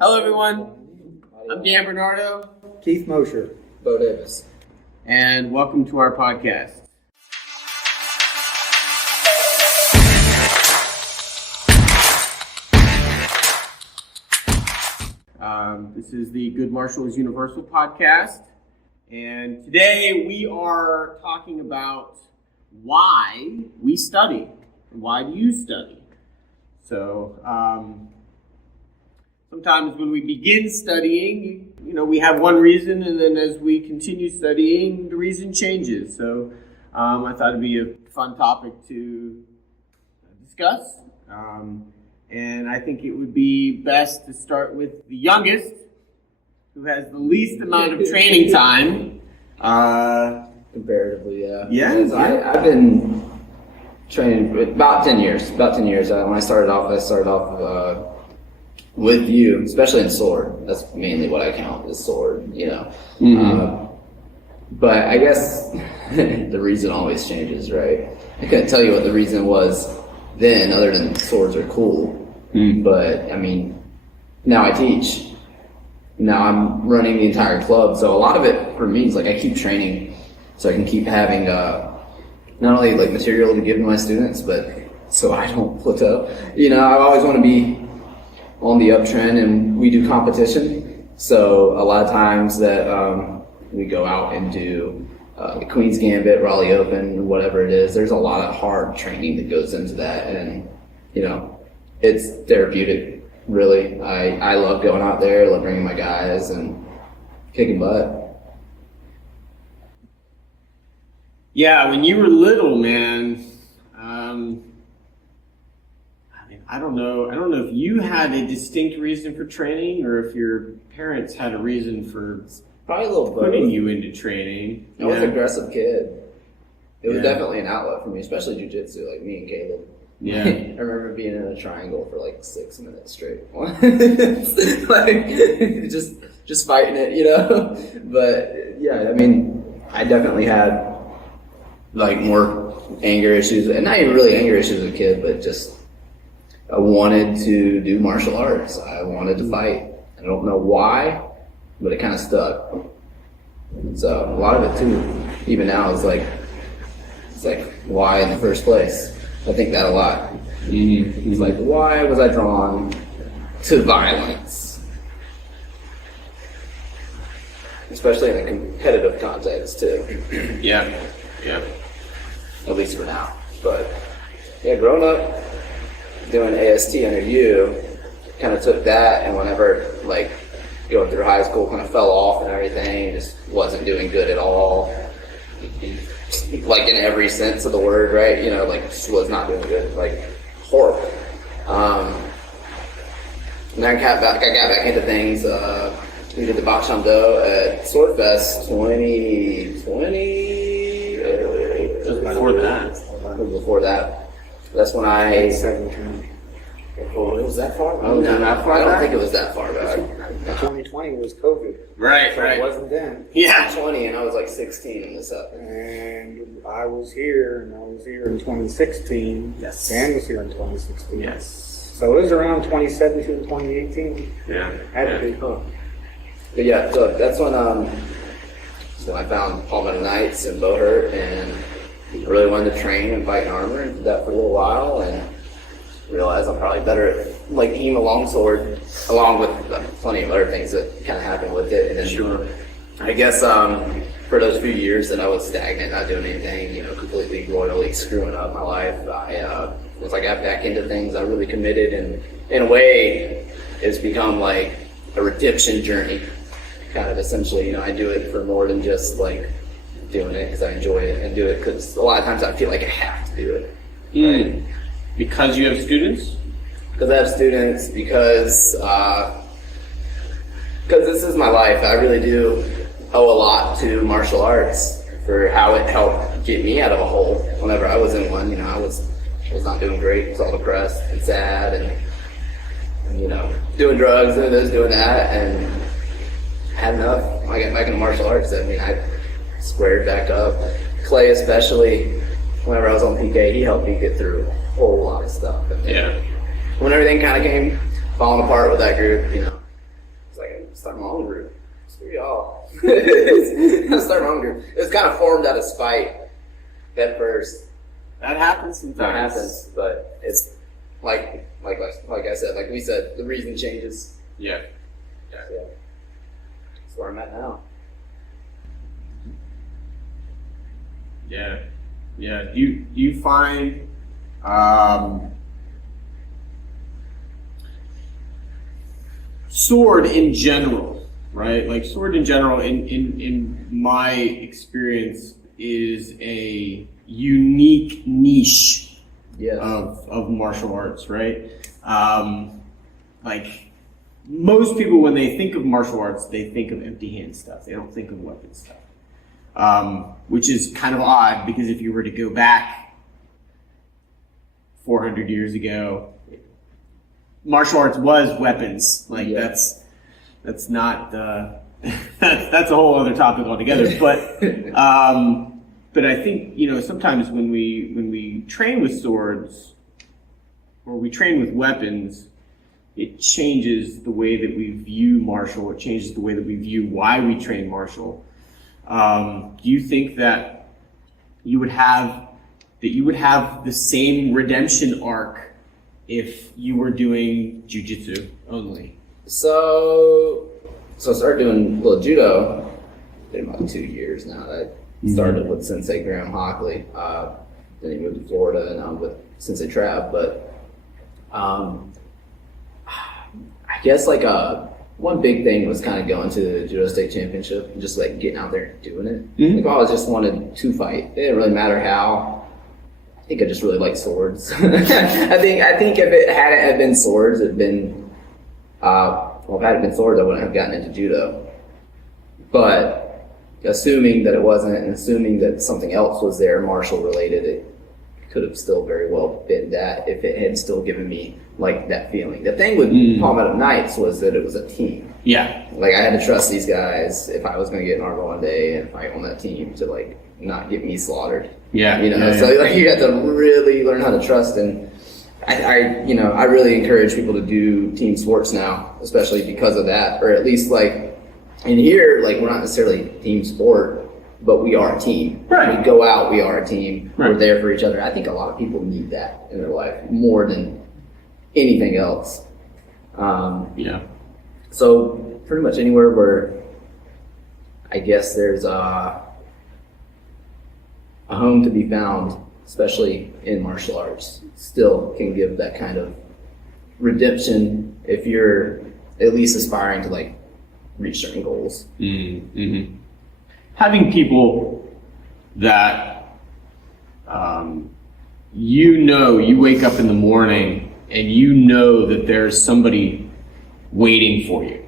Hello, everyone. I'm Dan Bernardo. Keith Mosher. Bo Davis. And welcome to our podcast. This is the Good Marshals Universal podcast. And today we are talking about why we study. Why do you study? So, sometimes when we begin studying, we have one reason, and then as we continue studying, the reason changes. So I thought it'd be a fun topic to discuss. And I think it would be best to start with the youngest, who has the least amount of training time. Comparatively, yeah. Yeah. I've been training about 10 years. When I started off with you, especially in sword. That's mainly what I count is sword, Mm-hmm. But I guess the reason always changes, right? I couldn't tell you what the reason was then, other than swords are cool. But I mean, now I teach. Now I'm running the entire club, so a lot of it for me is like I keep training, so I can keep having not only like material to give to my students, but so I don't plateau. I always want to be on the uptrend, and we do competition. So a lot of times that we go out and do the Queen's Gambit, Raleigh Open, whatever it is. There's a lot of hard training that goes into that, and it's therapeutic. Really, I love going out there, love bringing my guys and kicking butt. Yeah, when you were little, man, I don't know if you had a distinct reason for training or if your parents had a reason for probably a little putting both. You into training. I was an aggressive kid. It was definitely an outlet for me, especially jiu-jitsu, like me and Caleb. Yeah. I remember being in a triangle for like 6 minutes straight. Like just fighting it, But yeah, I mean, I definitely had like more anger issues, and not even really anger issues as a kid, but just I wanted to do martial arts. I wanted to fight. I don't know why, but it kind of stuck. So a lot of it too, even now, it's like why in the first place? I think that a lot. It's like, why was I drawn to violence? Especially in a competitive context too. Yeah. At least for now. But yeah, growing up doing AST under you, kind of took that, and whenever like going through high school, kind of fell off and everything, just wasn't doing good at all. Like in every sense of the word, right? Like just was not doing good, like horrible. And then I got back into things. We did the Bak Cham Do at Swordfest 2020. Before that. That's when I. 17. Oh, it was that far? Oh, No, that far I don't back? think it was that far back. 2020 was COVID. Right. So it wasn't then. Yeah. 20, and I was like 16 when this happened. And I was here in 2016. Yes. Dan was here in 2016. Yes. So it was around 2017, 2018. Yeah. Had to be. Huh. But yeah, so that's when I found Palmetto Knights and Bo Hurt, and I really wanted to train and fight in armor, and did that for a little while, and realized I'm probably better at like aim a longsword, along with plenty of other things that kind of happened with it. And then Sure. I guess for those few years that I was stagnant, not doing anything, completely royally screwing up my life, once I got back into things, I really committed, and in a way, it's become like a redemption journey, kind of essentially. I do it for more than just like doing it because I enjoy it, and do it because a lot of times I feel like I have to do it. Right? Because you have students? Because I have students, because this is my life. I really do owe a lot to martial arts for how it helped get me out of a hole whenever I was in one. I was not doing great, was all depressed and sad, and doing drugs, doing this, doing that, and had enough. I got back into martial arts. I squared back up. Clay especially, whenever I was on PK, he helped me get through a whole lot of stuff. And Yeah. when everything kind of came falling apart with that group, screw y'all. I started hungry. It was kind of formed out of spite at first. That happens sometimes. That happens, but it's like I said, like we said, the reason changes. Yeah. So, that's where I'm at now. Yeah. Yeah. Do you find sword in general, right? Like sword in general, in my experience, is a unique niche Yes. of martial arts, right? Like most people, when they think of martial arts, they think of empty hand stuff. They don't think of weapon stuff, which is kind of odd because if you were to go back 400 years ago, martial arts was weapons. Like that's not that's a whole other topic altogether. But I think sometimes when we train with swords or we train with weapons, it changes the way that we view martial. It changes the way that we view why we train martial. Do you think that you would have the same redemption arc if you were doing jiu-jitsu only? So I started doing a little judo. Been about 2 years now. I started with Sensei Graham Hockley. Then he moved to Florida, and I'm with Sensei Trav. But I guess like one big thing was kind of going to the Judo State Championship and just like getting out there and doing it. Mm-hmm. Like I always just wanted to fight. It didn't really matter how. I think I just really like swords. I think if it hadn't been swords, it'd been if it hadn't been swords, I wouldn't have gotten into judo. But assuming that it wasn't, and assuming that something else was there, martial related, it could have still very well been that if it had still given me like that feeling. The thing with Palmetto Knights was that it was a team. Yeah. Like I had to trust these guys if I was going to get in Argo one day and fight on that team to like not get me slaughtered. Yeah. So like you have to really learn how to trust. And I really encourage people to do team sports now, especially because of that, or at least like in here, like we're not necessarily team sport, but we are a team. Right. We go out, we are a team. Right. We're there for each other. I think a lot of people need that in their life more than anything else. So pretty much anywhere where I guess there's a home to be found, especially in martial arts, still can give that kind of redemption if you're at least aspiring to like reach certain goals. Mm-hmm. Having people that you wake up in the morning and you know that there's somebody waiting for you.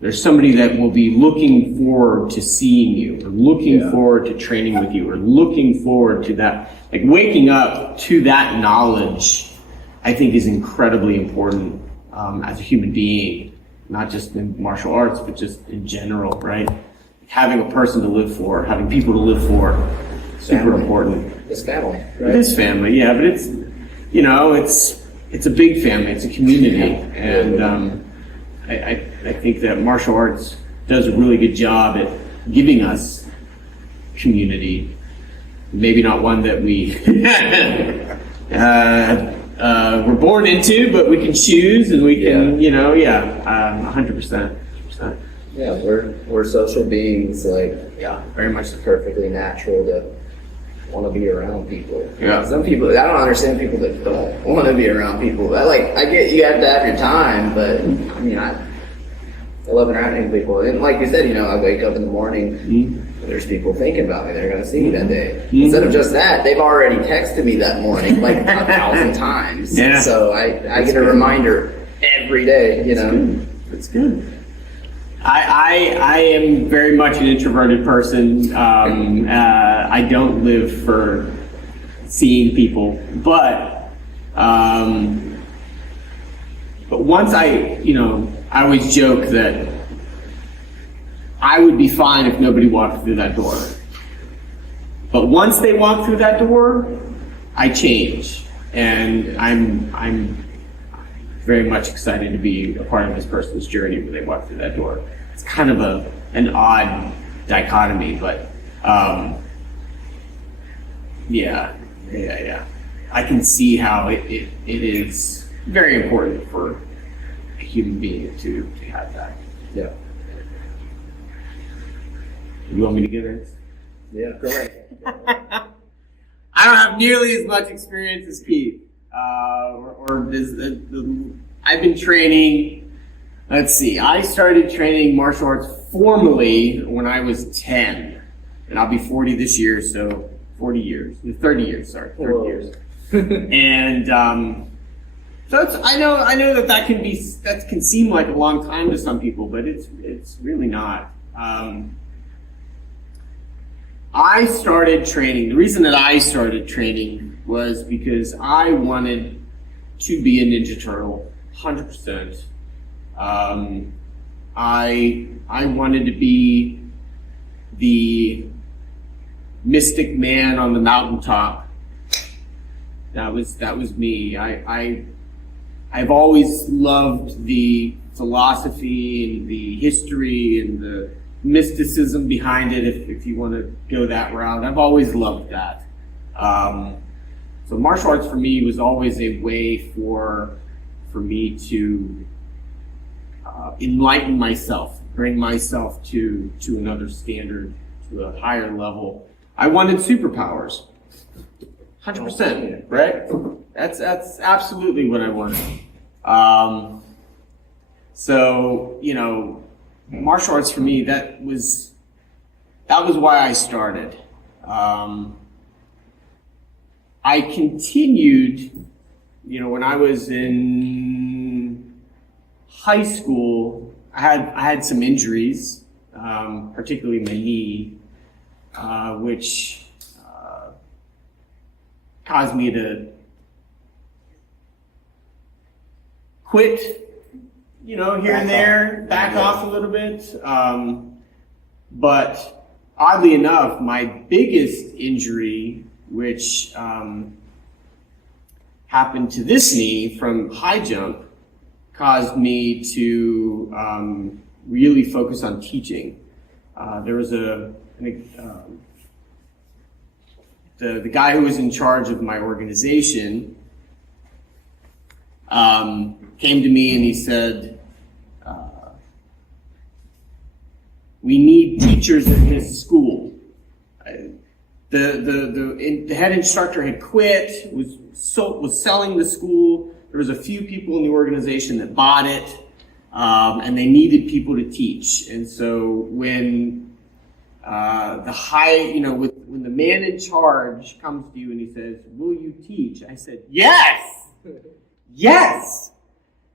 There's somebody that will be looking forward to seeing you, or looking forward to training with you, or looking forward to that. Like waking up to that knowledge, I think is incredibly important as a human being, not just in martial arts, but just in general, right? Having a person to live for, having people to live for, super important. It's family, right? It is family, yeah, but it's a big family, it's a community, and I think that martial arts does a really good job at giving us community. Maybe not one that we were born into, but we can choose, and we can, 100%. Yeah, we're social beings. Like, Very much so. perfectly natural to want to be around people. Yeah. Some people, I don't understand people that don't want to be around people. I get you have to have your time, but I mean, I love interacting with people. And like you said, I wake up in the morning. There's people thinking about me. They're going to see me that day. Instead of just that, they've already texted me that morning like 1,000 times. Yeah. So I get a reminder every day. That's good. I am very much an introverted person. I don't live for seeing people, but once I always joke that I would be fine if nobody walked through that door. But once they walk through that door, I change, and I'm very much excited to be a part of this person's journey when they walk through that door. It's kind of an odd dichotomy, but yeah. I can see how it is very important for a human being to have that. Yeah. You want me to get it? Yeah. Go ahead. I don't have nearly as much experience as Keith. I've been training. Let's see. I started training martial arts formally when I was 10, and I'll be 40 this year. So 30 years. Sorry, 30 years. And so I know that can seem like a long time to some people, but it's really not. I started training. The reason that I started training was because I wanted to be a Ninja Turtle, 100%. I wanted to be the mystic man on the mountaintop. That was me. I've always loved the philosophy and the history and the mysticism behind it, if you want to go that route. I've always loved that. So martial arts for me was always a way for me to enlighten myself, bring myself to another standard, to a higher level. I wanted superpowers. 100%, right? That's absolutely what I wanted. So, martial arts for me, that was why I started. I continued, when I was in high school, I had some injuries, particularly my knee, which caused me to quit, here and there, back off a little bit. But oddly enough, my biggest injury, which happened to this knee from high jump, caused me to really focus on teaching. There was the guy who was in charge of my organization came to me and he said, we need teachers in his school. The head instructor had quit, was selling the school. There was a few people in the organization that bought it, and they needed people to teach. And so when when the man in charge comes to you and he says, "Will you teach?" I said, "Yes, yes."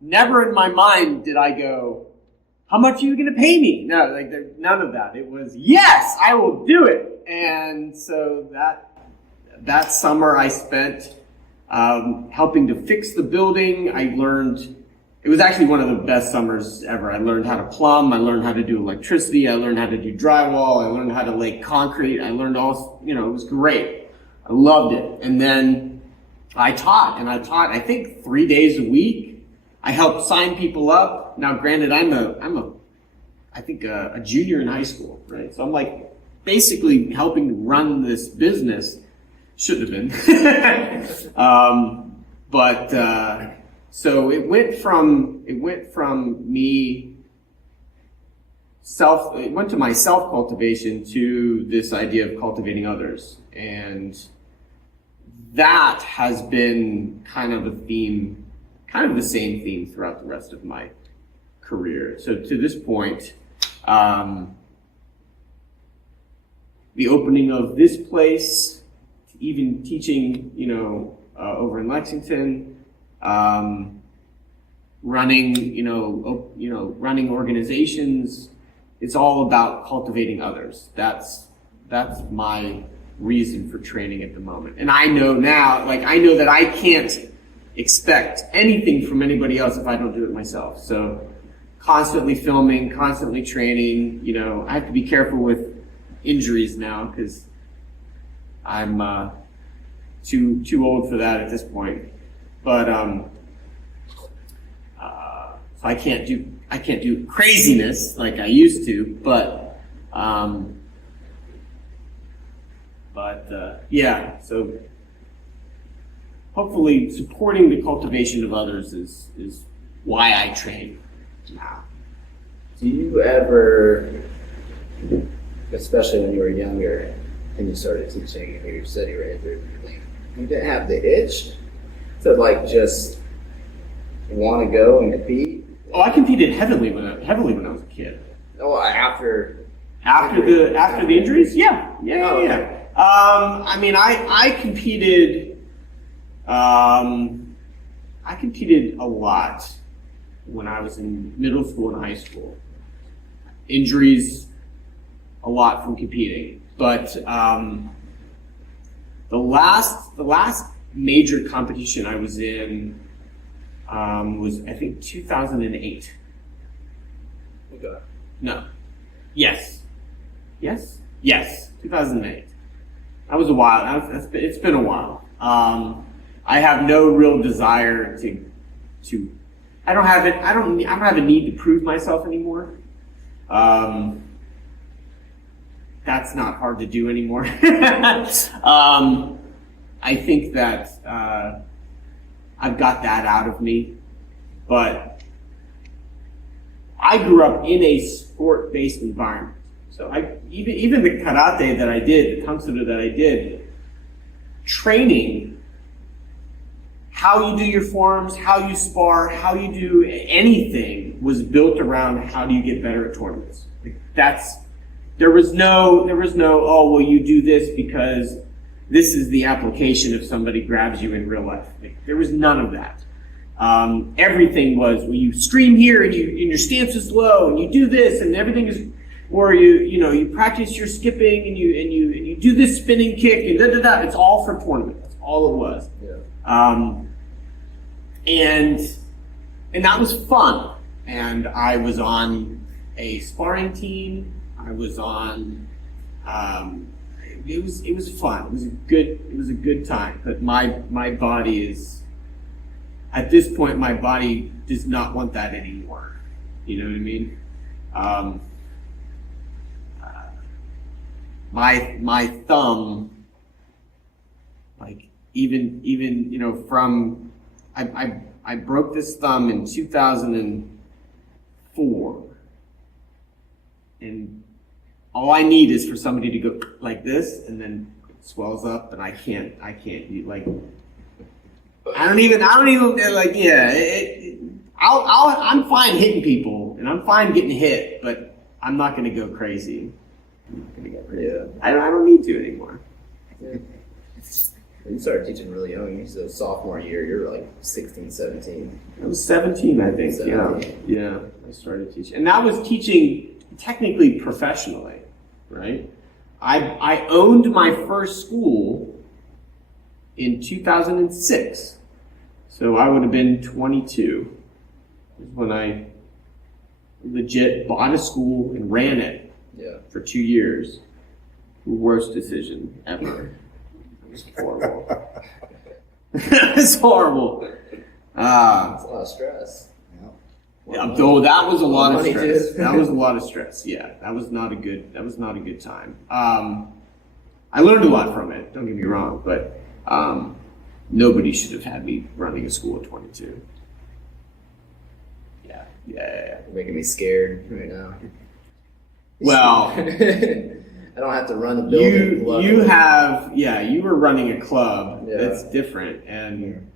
Never in my mind did I go, "How much are you going to pay me?" No, none of that. It was, "Yes, I will do it." And so that summer I spent helping to fix the building. I learned, it was actually one of the best summers ever. I learned how to plumb. I learned how to do electricity. I learned how to do drywall. I learned how to lay concrete. I learned it was great. I loved it. And then I taught, I think 3 days a week. I helped sign people up. Now, granted, I think a junior in high school, right? So I'm basically helping run this business. Shouldn't have been. So it went to my self-cultivation to this idea of cultivating others. And that has been kind of the same theme throughout the rest of my career. So to this point, the opening of this place, even teaching, over in Lexington, running organizations, it's all about cultivating others. That's my reason for training at the moment. And I know now, I know that I can't expect anything from anybody else if I don't do it myself. So constantly filming, constantly training, I have to be careful with injuries now because I'm too old for that at this point. But So I can't do craziness like I used to, but yeah. So hopefully, supporting the cultivation of others is why I train now. Do you ever, especially when you were younger and you started teaching and you said you were injured, like, you didn't have the itch to like just want to go and compete? Oh, I competed heavily when I was a kid. Oh, after the injuries, yeah. Oh, okay. I mean, I competed. I competed a lot when I was in middle school and high school. Injuries, a lot from competing, but the last major competition I was in was, I think, 2008. Okay. No. Yes. 2008. That was a while. It's been a while. I have no real desire to. I don't have a need to prove myself anymore. That's not hard to do anymore. I think that I've got that out of me, but I grew up in a sport-based environment. So even the karate that I did, the tang-soo-do that I did, training, how you do your forms, how you spar, how you do anything was built around how do you get better at tournaments. Like there was no, oh, well, you do this because this is the application if somebody grabs you in real life. Like, there was none of that. Everything was, well, you scream here and your stance is low and you do this and everything is, or you practice your skipping and you do this spinning kick and da-da-da. It's all for tournament. That's all it was. Yeah. And that was fun. And I was on a sparring team. I was on. It was fun. It was a good time. But my body is, at this point, my body does not want that anymore. You know what I mean? My thumb, like even from I broke this thumb in 2004, and all I need is for somebody to go like this, and then it swells up, and I can't like. I don't even like. Yeah, I'm fine hitting people, and I'm fine getting hit, but I'm not going to go crazy. I'm not going to get crazy. Yeah. I don't need to anymore. Yeah. You started teaching really young. You said sophomore year, you're like 16, 17. I was 17, I think. 17. Yeah. I started teaching, and that was teaching technically professionally, right? I owned my first school in 2006, so I would have been 22 when I legit bought a school and ran it. Yeah. For 2 years. Worst decision ever. It was horrible. It was horrible. That's a lot of stress. Yeah, though that was a lot of Money, stress. too. That was a lot of stress. Yeah, that was not a good time. I learned a lot from it. Don't get me wrong, but nobody should have had me running a school at 22. Yeah. You're making me scared right now. Well, I don't have to run the building. you were running a club. Yeah. That's different, and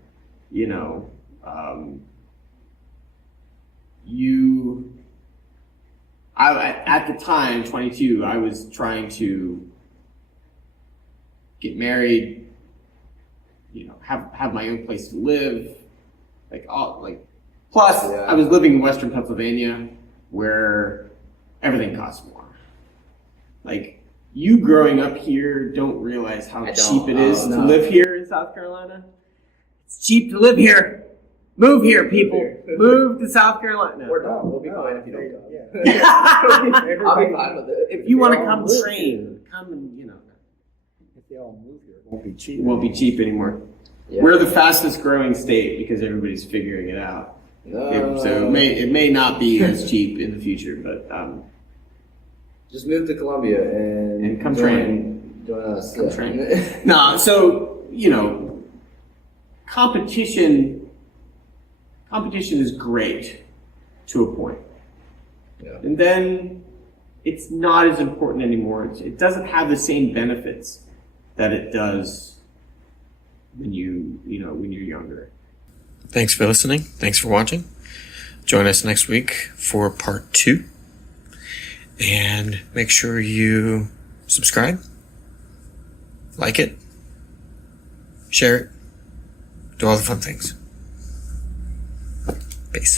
at the time, 22, I was trying to get married, have my own place to live, plus Yeah. I was living in Western Pennsylvania where everything costs more. Like, you growing up here don't realize how cheap it is to live here in South Carolina. It's cheap to live here. Move here, people. Move to South Carolina. We're done. We'll be fine if you don't come. Yeah. I'll be fine with it. If you want to They all come move train, come and, If they all move here, it won't be cheap. it won't be cheap anymore. Yeah. We're the fastest growing state because everybody's figuring it out. No. it may not be as cheap in the future, but Just move to Columbia and come join us. Come yeah. train. No, so competition is great to a point. Yeah. And then it's not as important anymore. It doesn't have the same benefits that it does when when you're younger. Thanks for listening. Thanks for watching. Join us next week for part 2. And make sure you subscribe, like it, share it, do all the fun things. Peace.